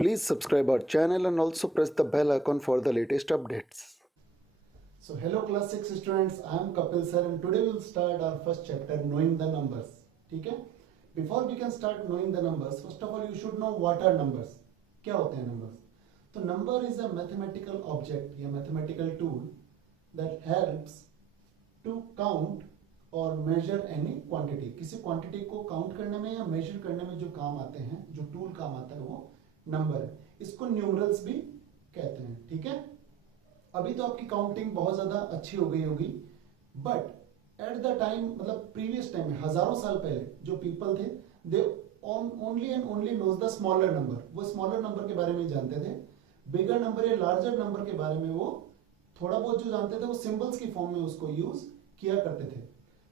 Please subscribe our channel and also press the bell icon for the latest updates. So hello class 6 students, I am Kapil sir and today we will start our first chapter knowing the numbers. ठीक है? Before we can start knowing the numbers, first of all you should know what are numbers. क्या होते हैं numbers? तो number is a mathematical object या mathematical tool that helps to count और measure any quantity. किसी quantity को count करने में या measure करने में जो काम आते हैं, जो tool काम आता है वो number है. इसको numerals भी कहते हैं. ठीक है? अभी तो आपकी काउंटिंग बहुत ज्यादा अच्छी हो गई होगी, बट एट द टाइम मतलब प्रीवियस टाइम में हजारों साल पहले जो पीपल थे they only and only knows the smaller number. वो स्मॉलर नंबर के बारे में ही जानते थे. बिगर नंबर या लार्जर नंबर के बारे में वो थोड़ा बहुत जो जानते थे वो सिंबल्स की फॉर्म में उसको यूज किया करते थे.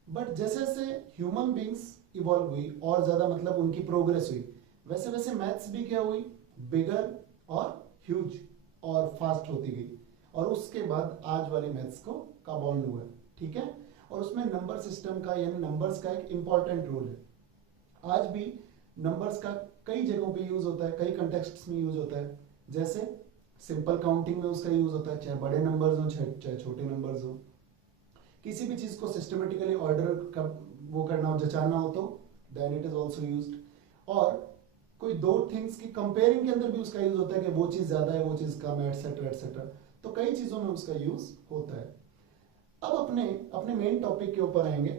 बट जैसे जैसे ह्यूमन बींग्स इवॉल्व हुई और ज्यादा मतलब उनकी प्रोग्रेस हुई, वैसे वैसे मैथ्स भी क्या हुई, बिगर और ह्यूज और फास्ट होती गई. और उसके बाद आज वाली मैथ्स को का बॉर्न हुआ. ठीक है? और उसमें नंबर सिस्टम का यानी नंबर्स का एक इंपॉर्टेंट रोल है. आज भी नंबर्स का कई जगहों पे यूज होता है, कई कंटेक्स्ट्स में यूज होता है. जैसे सिंपल काउंटिंग में उसका यूज होता है, चाहे बड़े नंबर्स हो चाहे छोटे नंबर्स हो. किसी भी चीज को सिस्टमेटिकली ऑर्डर वो करना हो, जचाना हो तो then it is also used. और कोई दो थिंग्स की कंपेयरिंग के अंदर भी उसका यूज होता है कि वो चीज ज्यादा है वो चीज कम है, एटसेट्रा एटसेट्रा. तो कई चीजों में उसका यूज होता है. अब अपने अपने मेन टॉपिक के ऊपर आएंगे,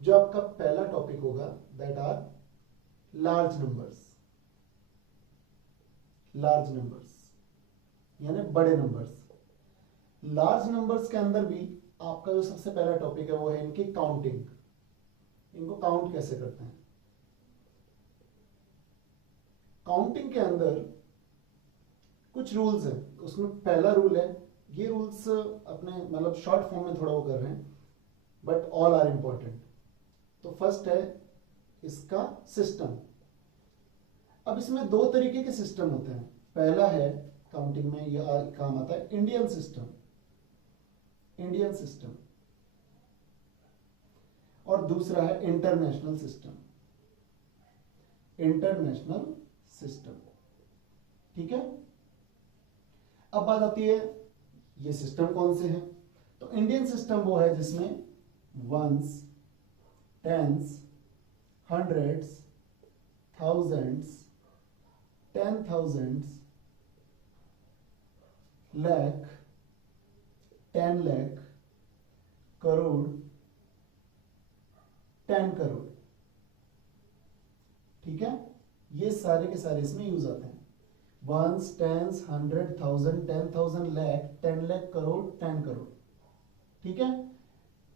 जो आपका पहला टॉपिक होगा, that are large numbers. Large numbers यानी बड़े नंबर्स. लार्ज नंबर्स के अंदर भी आपका जो सबसे पहला टॉपिक है वो है इनकी काउंटिंग. इनको काउंट कैसे करते हैं. काउंटिंग के अंदर कुछ रूल्स हैं. उसमें पहला रूल है, ये रूल्स अपने मतलब शॉर्ट फॉर्म में थोड़ा वो कर रहे हैं, बट ऑल आर इंपॉर्टेंट. तो फर्स्ट है इसका सिस्टम. अब इसमें दो तरीके के सिस्टम होते हैं. पहला है काउंटिंग में ये काम आता है इंडियन सिस्टम. Indian system. और दूसरा है इंटरनेशनल सिस्टम. International system. ठीक है? अब बात आती है ये सिस्टम कौन से हैं. तो इंडियन सिस्टम वो है जिसमें ones, tens, hundreds, thousands, 10,000s, lakh, 10 lakh, crore, 10 crore. ठीक है? ये सारे के सारे इसमें यूज आते हैं. Ones, tens, 100,000, 10,000, lakh, 10 lakh, crore, 10 crore. ठीक है?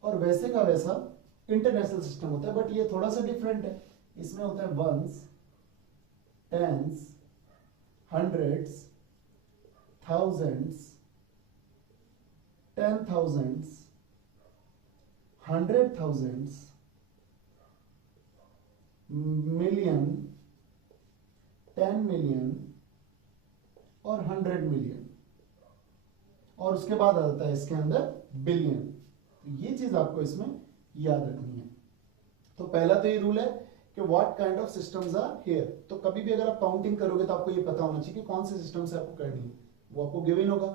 और वैसे का वैसा इंटरनेशनल सिस्टम होता है, बट ये थोड़ा सा डिफरेंट है. इसमें होता है ones, tens, hundreds, thousands, 10,000s, 100,000s, million, 10 million और 100 मिलियन. और उसके बाद आ जाता है इसके अंदर बिलियन. तो ये चीज आपको इसमें याद रखनी है. तो पहला तो ये रूल है कि what kind of systems are here. तो कभी भी अगर आप काउंटिंग करोगे तो आपको ये पता होना चाहिए कि कौन से सिस्टम से आपको करनी है, वो आपको गिवन होगा.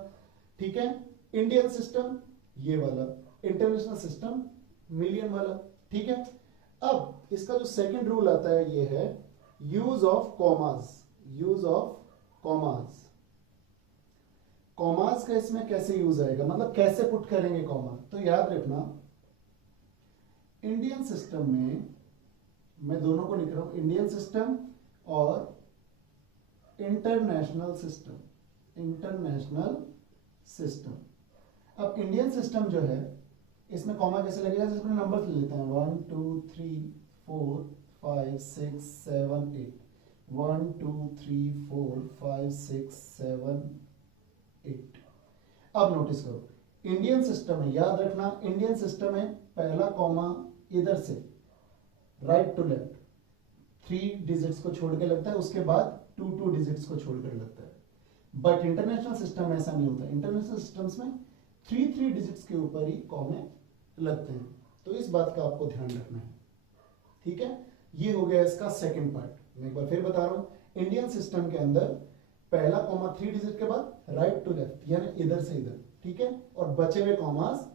ठीक है? इंडियन सिस्टम ये वाला, इंटरनेशनल सिस्टम मिलियन वाला. ठीक है? अब इसका जो सेकंड रूल आता है ये है use of commas. Use of commas. Commas का इसमें कैसे यूज आएगा, मतलब कैसे पुट करेंगे कॉमा. तो याद रखना इंडियन सिस्टम में, मैं दोनों को लिख रहा हूं, इंडियन सिस्टम और इंटरनेशनल सिस्टम. International system. अब इंडियन सिस्टम जो है इसमें कॉमा कैसे लगेगा, जिसमें नंबर ले लेते हैं 1 2 3 4 5 6 7 8. 1 2 3 4 5 6 7 8. अब नोटिस करो इंडियन सिस्टम है, याद रखना इंडियन सिस्टम है, पहला कॉमा इधर से राइट टू लेफ्ट 3 डिजिट्स को छोड़ के लगता है, उसके बाद 2 डिजिट्स को छोड़कर लगता है. बट इंटरनेशनल सिस्टम में ऐसा नहीं होता. इंटरनेशनल सिस्टम्स में 3 डिजिट्स के ऊपर ही कॉमे लगते हैं. तो इस बात का आपको ध्यान रखना है. ठीक है? ये हो गया इसका सेकंड पार्ट. मैं एक बार फिर बता रहा हूं, इंडियन सिस्टम के अंदर पहला कॉमा 3 डिजिट के बाद राइट टू लेफ्ट यानी इधर से इधर, ठीक है, और बचे हुए कॉमास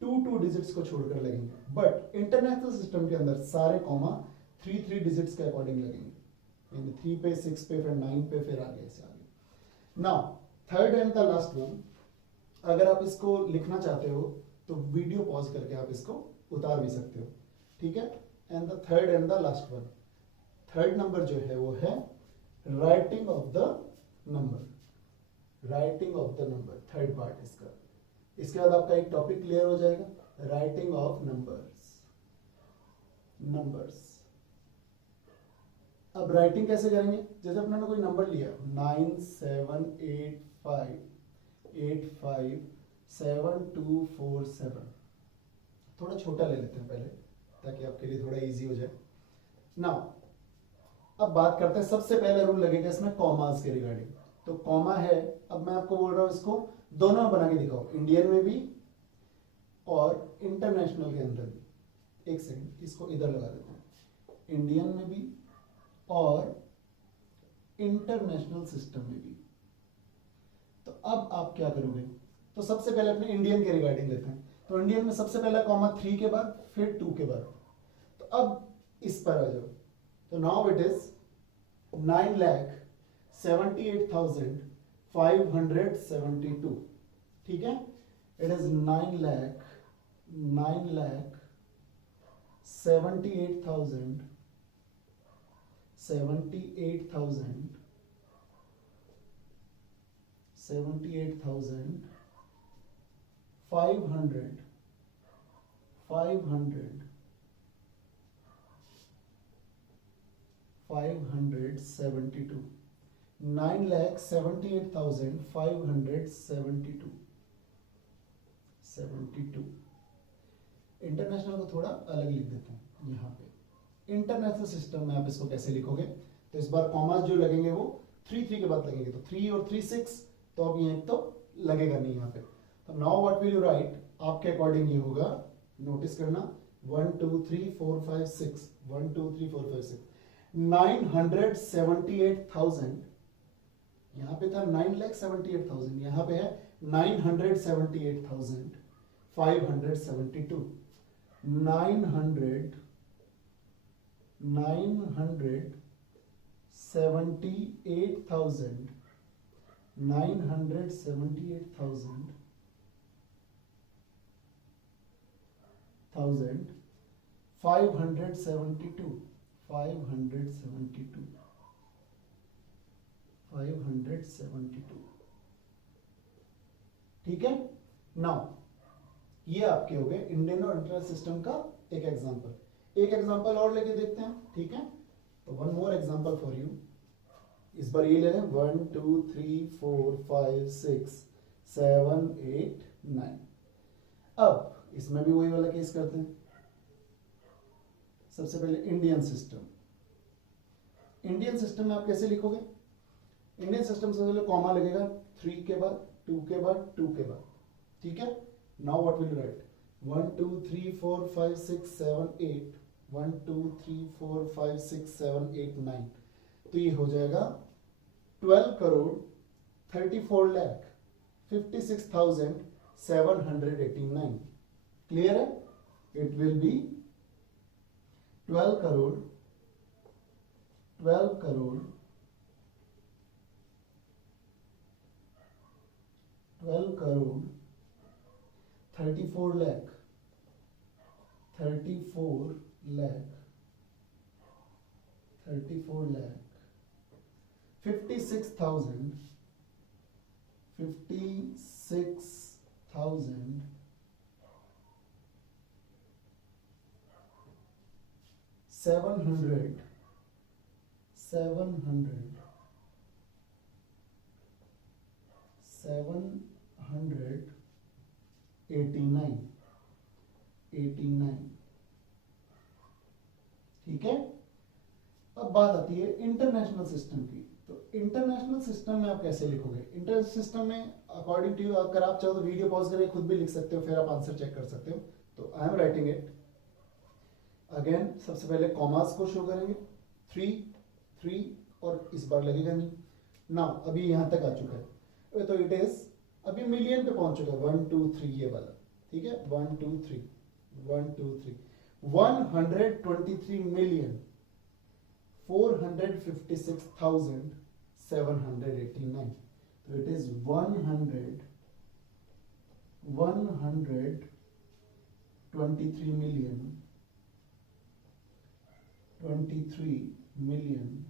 2 डिजिट्स को छोड़कर लगेंगे। बट इंटरनेशनल सिस्टम के अंदर सारे कॉमा 3 डिजिट्स के अकॉर्डिंग लगेंगे, यानी 3 पे, 6 पे, फिर 9 पे, फिर आगे से आगे। Now third and the last one, अगर आप इसको लिखना चाहते हो तो वीडियो पॉज करके आप इसको उतार भी सकते हो, ठीक है। And the third and the last one, third number जो है वो है writing of the number, writing of the number, third part इसका। इसके बाद आपका एक टॉपिक क्लियर हो जाएगा, राइटिंग ऑफ नंबर्स। नंबर्स अब राइटिंग कैसे करेंगे, जैसे अपने ने कोई नंबर लिया 9785857247, थोड़ा छोटा ले लेते हैं पहले ताकि आपके लिए थोड़ा इजी हो जाए। नाउ अब बात करते हैं, सबसे पहला रूल लगेगा इसमें कॉमास के रिगार्डिंग। तो कॉमा है, अब मैं आपको बोल रहा हूं इसको दोनों में बना के दिखाओ, इंडियन में भी और इंटरनेशनल के अंदर भी। एक सेकंड, इसको इधर लगा देते हैं, इंडियन में भी और इंटरनेशनल सिस्टम में भी। तो अब आप क्या करोगे, तो सबसे पहले अपने इंडियन के रिगार्डिंग लेते हैं। तो इंडियन में सबसे पहला कॉमा 3 के बाद, फिर 2 के बाद। तो अब इस पर आ जाओ, तो नाउ इट इज 9,78,572, ठीक है। It is 9,78,572, 9,78,572। इंटरनेशनल को थोड़ा अलग लिख देते हैं यहाँ पे। इंटरनेशनल सिस्टम में आप इसको कैसे लिखोगे, तो इस बार कॉमास जो लगेंगे वो 3 के बाद लगेंगे, तो 3 और 3 6, तो अब ये तो लगेगा नहीं यहाँ पे। तो now what will you right, आपके अकॉर्डिंग ये होगा, नोटिस करना 1 2 3 4 5 6, 1 2 3 4 5 6, 978,000, यहाँ पे था 9,78,000, यहाँ पे है 978,572, 572, ठीक है। नाउ ये आपके हो गए इंडियन और इंटरनेशनल सिस्टम का एक एग्जांपल। एक एग्जांपल और लेके देखते हैं, ठीक है। तो one more example for you, इस बार ये ले लें 1 2 3 4 5 6 7 8 9। अब इसमें भी वही वाला केस करते हैं। सबसे पहले इंडियन सिस्टम, इंडियन सिस्टम में आप कैसे लिखोगे, इंडियन सिस्टम से पहले कॉमा लगेगा 3 के बाद, 2 के बाद, 2 के बाद, ठीक है। Now what will you right, 1 2 3 4 5 6 7 8, 1 2 3 4 5 6 7 8 9। तो ये हो जाएगा 12,34,56,789। क्लियर है, it will be 12 crore 34 lakh 789, ठीक है। अब बात आती है इंटरनेशनल सिस्टम की। तो इंटरनेशनल सिस्टम में आप कैसे लिखोगे, इंटरनेशनल सिस्टम में अकॉर्डिंग टू यू, अगर आप चाहो तो वीडियो पॉज करके खुद भी लिख सकते हो, फिर आप आंसर चेक कर सकते हो। तो I am writing it again. सबसे पहले कॉमास को शो करेंगे 3 3, और इस बार लगेगा नहीं, नाउ अभी यहाँ तक आ चुका है, तो इट इज अभी मिलियन पे पहुंच चुका है, 1 2 3 ये वाला, ठीक है, 1 2 3 1 2 3 123 मिलियन 456,789, तो इट इज 123 मिलियन 23 मिलियन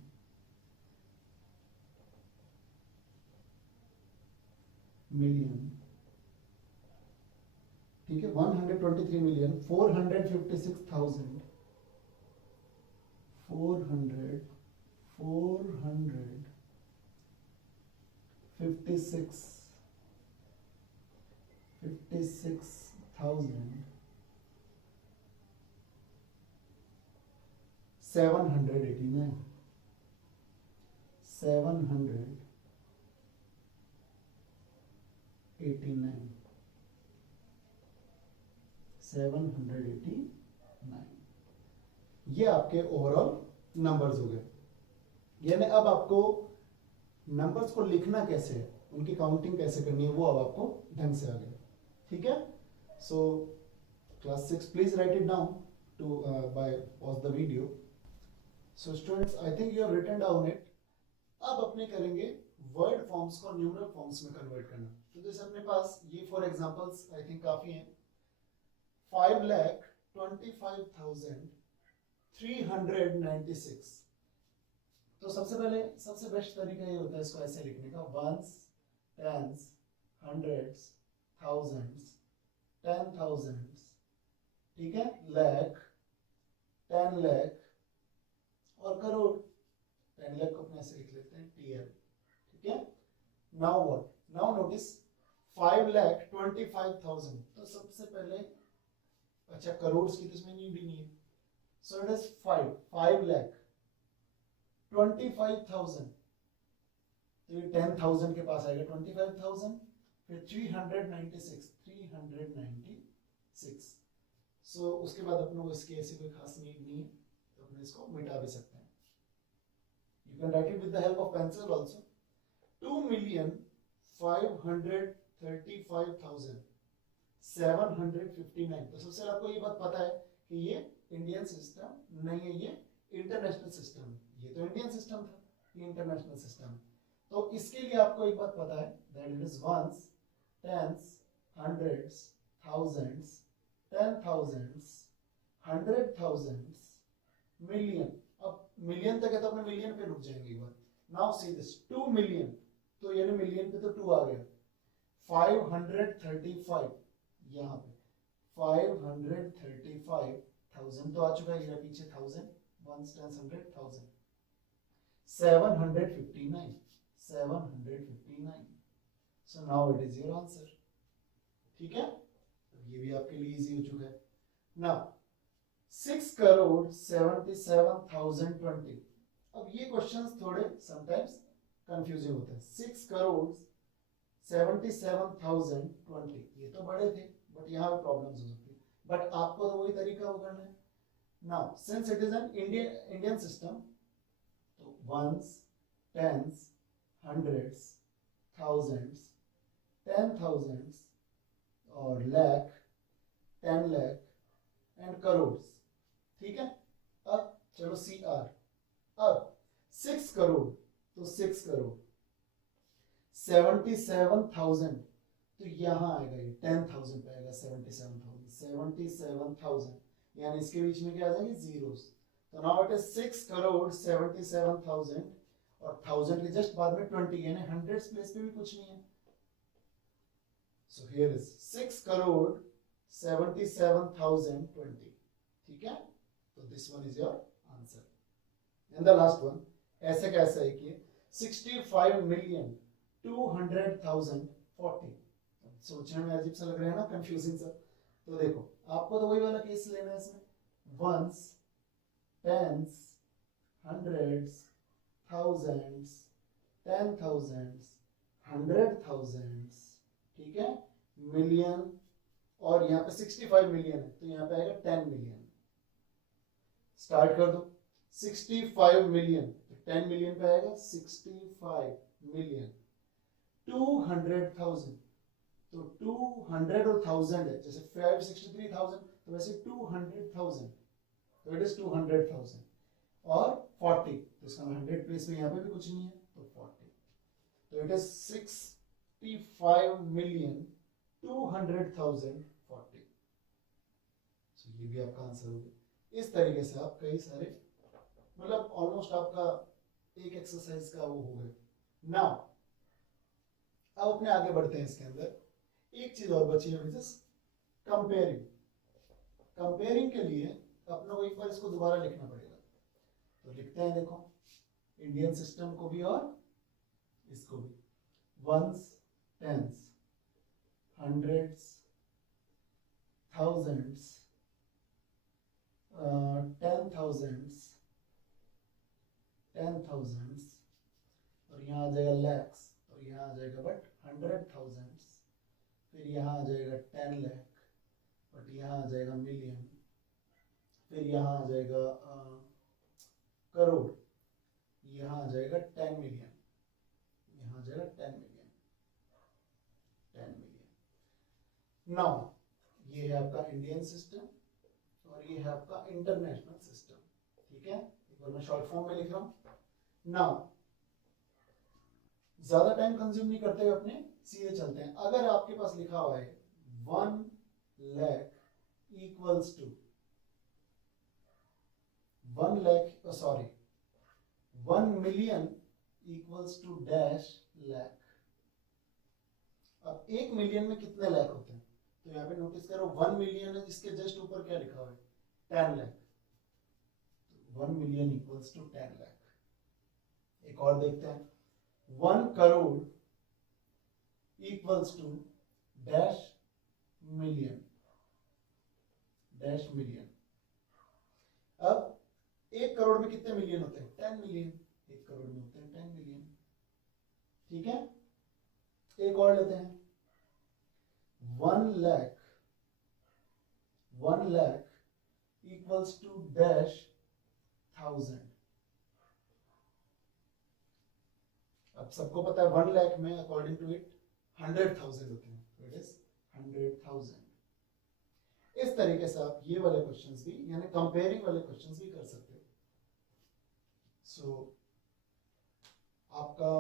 ठीक है, 123 मिलियन 456,000 56,789 789 ये आपके ओवरऑल नंबर्स हो गए। यानी अब आपको नंबर्स को लिखना कैसे है, उनकी काउंटिंग कैसे करनी है, वो अब आपको ढंग से आ गया, ठीक है। So class 6 please write it down to by pause the video. So students I think you have written down it. अब अपने करेंगे वर्ड फॉर्म्स को न्यूमरल फॉर्म्स में कन्वर्ट करना। तो जैसे अपने पास ये फॉर एग्जांपल्स आई थिंक काफी हैं। 5,25,396। तो सबसे पहले सबसे बेस्ट तरीका ये होता है इसको ऐसे लिखने का, once, tens, hundreds, thousands, 10,000s, ठीक है, लाख, 10 लाख और करोड़। 10 लाख को अपने ऐसे लिख लेते हैं TL, ठीक है। नाउ व्हाट, नाउ नोटिस 5,25,000, तो सबसे पहले अच्छा करोड़ की तो इसमें नीड ही नहीं है, सो इट इज 5 लाख 25,000, तो ये 10,000 के पास आएगा 25,000, फिर 396, सो उसके बाद अपने को इसकी ऐसी कोई खास नीड नहीं है, तो अपने इसको मिटा भी सकते हैं। You can write it with the help of pencil also. 2,535,759। तो सबसे आपको ये बात पता है कि ये इंडियन सिस्टम नहीं है, ये इंटरनेशनल सिस्टम है। ये तो इंडियन सिस्टम था, ये इंटरनेशनल सिस्टम है। तो इसके लिए आपको एक बात पता है, that it is ones, tens, hundreds, thousands, 10,000s, 100,000s, million. अब मिलियन तक है तो अपने मिलियन पे रुक जाएंगे एक बार। नाउ सी दिस 2 मिलियन, तो यानी मिलियन पे तो 2 आ गया। 535 यहाँ पे 535,000 तो आ चुका है, ये पीछे 1000, 1 10 100 1000, 759, so now it is your answer, ठीक है। ये भी आपके लिए इजी हो चुका है। नाउ 6,77,020। अब ये क्वेश्चंस थोड़े समटाइम्स कंफ्यूजिंग होते हैं। 6,77,020, ये तो बड़े थे, बट यहाँ पे प्रॉब्लम्स हो सकती है, बट आपको तो वही तरीका वो करना है। Now since it is an Indian system, तो ones, tens, hundreds, thousands, 10,000s और लाख, 10 लाख एंड करोड़, ठीक है। अब चलो CR, अब 6 करोड़, तो 6 करोड़ 77,000, तो यहां आएगा ये 10,000 पे आएगा 77,000, यानी इसके बीच में क्या आ जाएंगे जीरोस। तो नाउ इट इज 6 करोड़ 77,000 और 1000 के जस्ट बाद में 20, यानी हंड्रेड्स प्लेस पे भी कुछ नहीं है। सो हियर इज 6 करोड़ 77,020, ठीक है। तो this one is your answer. And the last one ऐसे कैसा है कि 65,200,040। सोचने में अजीब सा लग रहा है ना, कंफ्यूजिंग सा। तो देखो आपको तो वही वाला केस लेना है इसमें, once, tens, hundreds, thousands, 10,000s, 100,000s, ठीक है, मिलियन, और यहाँ पे 65 मिलियन है, तो यहाँ पे आएगा 10 मिलियन। स्टार्ट कर दो, 65 मिलियन, 10 मिलियन पे आएगा 65 मिलियन, 200,000, तो 200 और 1000 है, जैसे 563,000 तो वैसे 200,000, तो इट इज 200,000। और 40, तो इसका 100 प्लेस में यहाँ पे भी कुछ नहीं है, तो 40, तो इट इज 65,200,040। सो ये भी आपका आंसर हो गया। इस तरीके से आप कई सारे, मतलब ऑलमोस्ट आपका एक एक्सरसाइज का वो हो गया। नाउ अब अपने आगे बढ़ते हैं। इसके अंदर एक चीज और बची है, विच इज कंपेयरिंग। कंपेयरिंग के लिए अपने को एक बार इसको दोबारा लिखना पड़ेगा, तो लिखते हैं। देखो, इंडियन सिस्टम को भी और इसको भी, once, tens, hundreds, thousands, 10,000s, 10,000s, और यहाँ आ जाएगा लैक्स, और यहाँ आ जाएगा बट 100,000s, फिर यहाँ आ जाएगा 10 लाख, बट यहाँ आ जाएगा मिलियन, फिर यहाँ आ जाएगा करोड़, यहाँ आ जाएगा 10 मिलियन, यहाँ आ जाएगा 10 मिलियन, 10 मिलियन। नाउ ये है आपका इंडियन सिस्टम और ये है आपका इंटरनेशनल सिस्टम। ठीक है, एक बार मैं शॉर्ट फॉर्म में लिख रहा हूं। नाउ ज्यादा टाइम कंज्यूम नहीं करते हुए अपने सीधे चलते हैं। अगर आपके पास लिखा हुआ है 1 lakh equals to 1 million equals to dash lakh. अब 1 मिलियन में कितने लाख होते हैं, तो यहाँ पे नोटिस करो 1 मिलियन है, जिसके जस्ट ऊपर क्या लिखा हुआ है 10 लाख, तो 1 मिलियन इक्वल्स टू 10 लाख। एक और देखते हैं, 1 crore equals to dash million, dash million. अब 1 करोड़ में कितने मिलियन होते हैं 10 मिलियन, 1 करोड़ में होते हैं 10 मिलियन। ठीक है, एक और लेते हैं, 1 लाख इक्वल्स टू डैश 1000। अब सबको पता है 1 लाख में अकॉर्डिंग टू इट 100,000 होते हैं, तो इट इज 100,000। इस तरीके से आप ये वाले क्वेश्चंस भी, यानी कंपेयरिंग वाले क्वेश्चंस भी कर सकते हो। सो आपका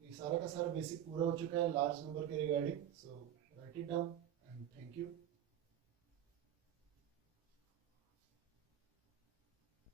ये सारा का सारा बेसिक पूरा हो चुका है लार्ज नंबर के regarding. So right it down and thank you.